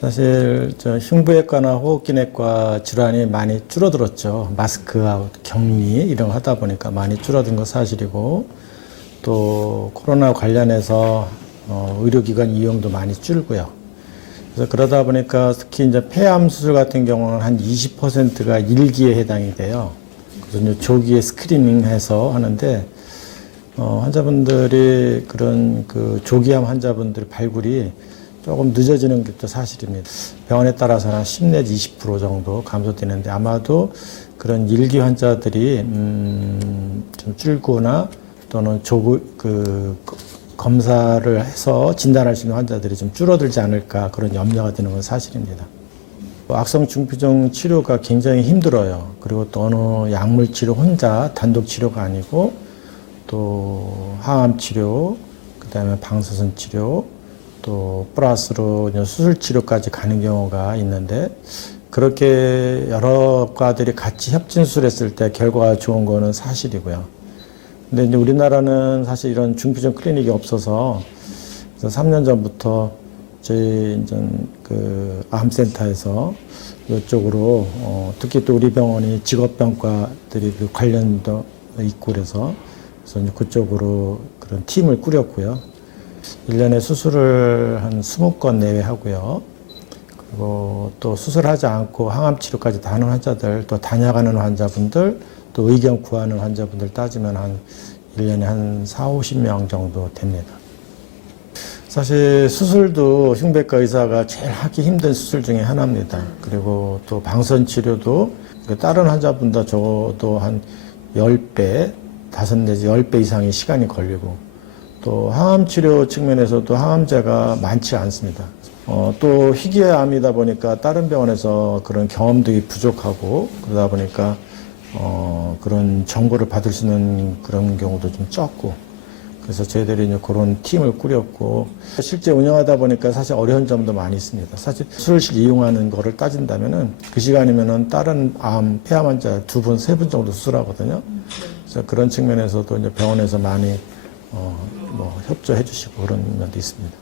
사실 저 흉부외과나 호흡기내과 질환이 많이 줄어들었죠. 마스크하고 격리 이런 거 하다 보니까 많이 줄어든 건 사실이고, 또 코로나 관련해서 의료기관 이용도 많이 줄고요. 그래서 그러다 보니까 특히 이제 폐암 수술 같은 경우는 한 20%가 일기에 해당이 돼요. 그래서 이제 조기에 스크리닝해서 하는데, 환자분들이 그런 그 조기암 환자분들 발굴이 조금 늦어지는 게 또 사실입니다. 병원에 따라서는 10 내지 20% 정도 감소되는데, 아마도 그런 일기 환자들이 좀 줄거나 또는 검사를 해서 진단할 수 있는 환자들이 좀 줄어들지 않을까, 그런 염려가 드는 건 사실입니다. 악성 중피종 치료가 굉장히 힘들어요. 그리고 또 어느 약물 치료 혼자 단독 치료가 아니고, 또 항암 치료, 그다음에 방사선 치료, 또 플러스로 수술 치료까지 가는 경우가 있는데, 그렇게 여러 과들이 같이 협진술했을 때 결과가 좋은 거는 사실이고요. 근데 이제 우리나라는 사실 이런 중피종 클리닉이 없어서 3년 전부터 저희 이제 그 암센터에서 이쪽으로 특히 또 우리 병원이 직업병과들이 그 관련도 있고 그래서 이제 그쪽으로 그런 팀을 꾸렸고요. 1년에 수술을 한 20건 내외 하고요. 그리고 또 수술하지 않고 항암 치료까지 다 하는 환자들, 또 다녀가는 환자분들, 또 의견 구하는 환자분들 따지면 한 1년에 한 4, 50명 정도 됩니다. 사실 수술도 흉부외과 의사가 제일 하기 힘든 수술 중에 하나입니다. 그리고 또 방사선 치료도 다른 환자분보다 적어도 한 10배, 5 내지 10배 이상의 시간이 걸리고, 또 항암 치료 측면에서도 항암제가 많지 않습니다. 또 희귀암이다 보니까 다른 병원에서 그런 경험들이 부족하고, 그러다 보니까 그런 정보를 받을 수 있는 그런 경우도 좀 적고, 그래서 저희들이 이제 그런 팀을 꾸렸고, 실제 운영하다 보니까 사실 어려운 점도 많이 있습니다. 사실 수술실 이용하는 거를 따진다면은 그 시간이면은 다른 폐암 환자 2분, 3분 정도 수술하거든요. 그래서 그런 측면에서도 이제 병원에서 많이 협조해 주시고 그런 면도 있습니다.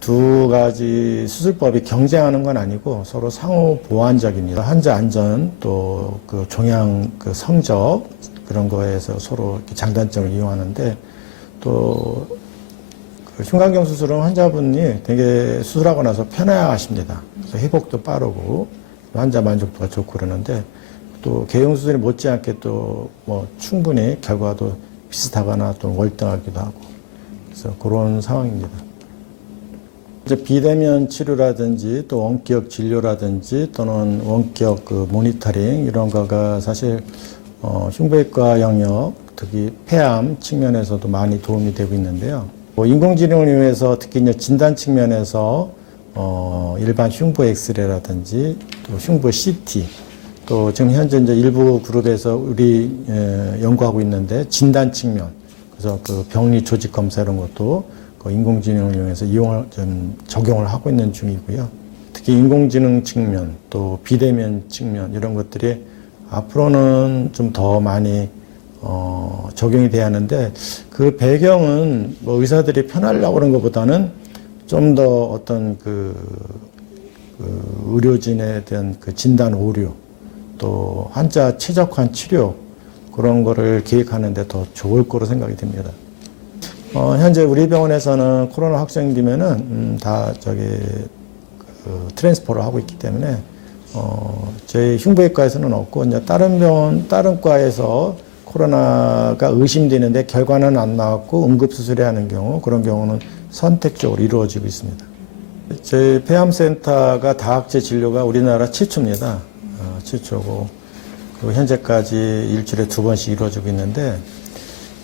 두 가지 수술법이 경쟁하는 건 아니고 서로 상호 보완적입니다. 환자 안전, 또 그 종양 그 성적, 그런 거에서 서로 장단점을 이용하는데, 또 그 흉곽경 수술은 환자분이 되게 수술하고 나서 편해하십니다. 그래서 회복도 빠르고 환자 만족도가 좋고 그러는데, 또 개용 수술이 못지않게 또 충분히 결과도 비슷하거나 또 월등하기도 하고, 그래서 그런 상황입니다. 이제 비대면 치료라든지 또 원격 진료라든지 또는 원격 그 모니터링 이런 거가 사실 흉부외과 영역, 특히 폐암 측면에서도 많이 도움이 되고 있는데요. 인공지능을 이용해서 특히 이제 진단 측면에서 일반 흉부 엑스레이라든지 또 흉부 CT, 또 지금 현재 이제 일부 그룹에서 우리 연구하고 있는데 진단 측면, 그래서 그 병리 조직 검사 이런 것도 그 인공지능을 이용해서 좀 적용을 하고 있는 중이고요. 특히 인공지능 측면, 또 비대면 측면 이런 것들이 앞으로는 좀 더 많이 적용이 돼야 하는데, 그 배경은 의사들이 편하려고 그런 것보다는 좀 더 어떤 그 의료진에 대한 그 진단 오류, 또 환자 최적화한 치료, 그런 거를 계획하는데 더 좋을 거로 생각이 됩니다. 현재 우리 병원에서는 코로나 확정되면은 다 트랜스퍼를 하고 있기 때문에 저희 흉부외과에서는 없고, 이제 다른 병원, 다른 과에서 코로나가 의심되는데 결과는 안 나왔고 응급수술해야 하는 경우, 그런 경우는 선택적으로 이루어지고 있습니다. 저희 폐암센터가 다학제 진료가 우리나라 최초입니다. 최초고, 그리고 현재까지 일주일에 2번씩 이루어지고 있는데,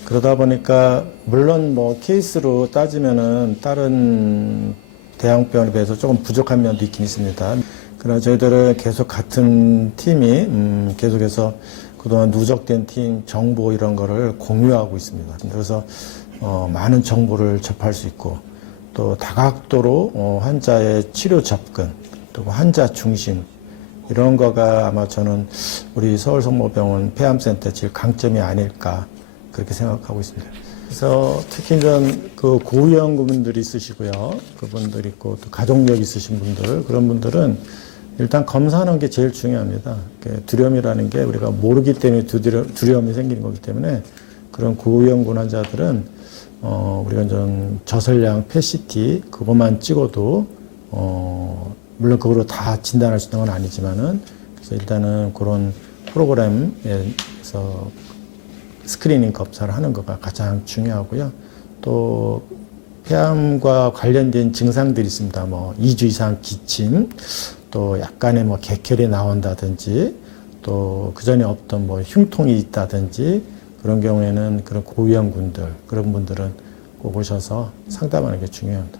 그러다 보니까 물론 케이스로 따지면은 다른 대형병원에 비해서 조금 부족한 면도 있긴 있습니다. 그러나 저희들은 계속 같은 팀이 계속해서 그동안 누적된 팀 정보 이런 거를 공유하고 있습니다. 그래서 많은 정보를 접할 수 있고, 또 다각도로 환자의 치료 접근, 또 환자 중심, 이런 거가 아마 저는 우리 서울성모병원 폐암센터의 제일 강점이 아닐까, 그렇게 생각하고 있습니다. 그래서 특히 이제 그 고위험군들이 있으시고요. 그분들 있고 또 가족력 있으신 분들, 그런 분들은 일단 검사하는 게 제일 중요합니다. 두려움이라는 게 우리가 모르기 때문에 두려움이 생기는 거기 때문에 그런 고위험군 환자들은 우리가 좀 저설량 PET 그것만 찍어도 물론 그거로 다 진단할 수 있는 건 아니지만은 그래서 일단은 그런 프로그램에서 스크리닝 검사를 하는 거가 가장 중요하고요. 또 폐암과 관련된 증상들이 있습니다. 뭐 2주 이상 기침, 또 약간의 뭐 객혈이 나온다든지, 또 그 전에 없던 뭐 흉통이 있다든지 그런 경우에는 그런 고위험군들 그런 분들은 꼭 오셔서 상담하는 게 중요합니다.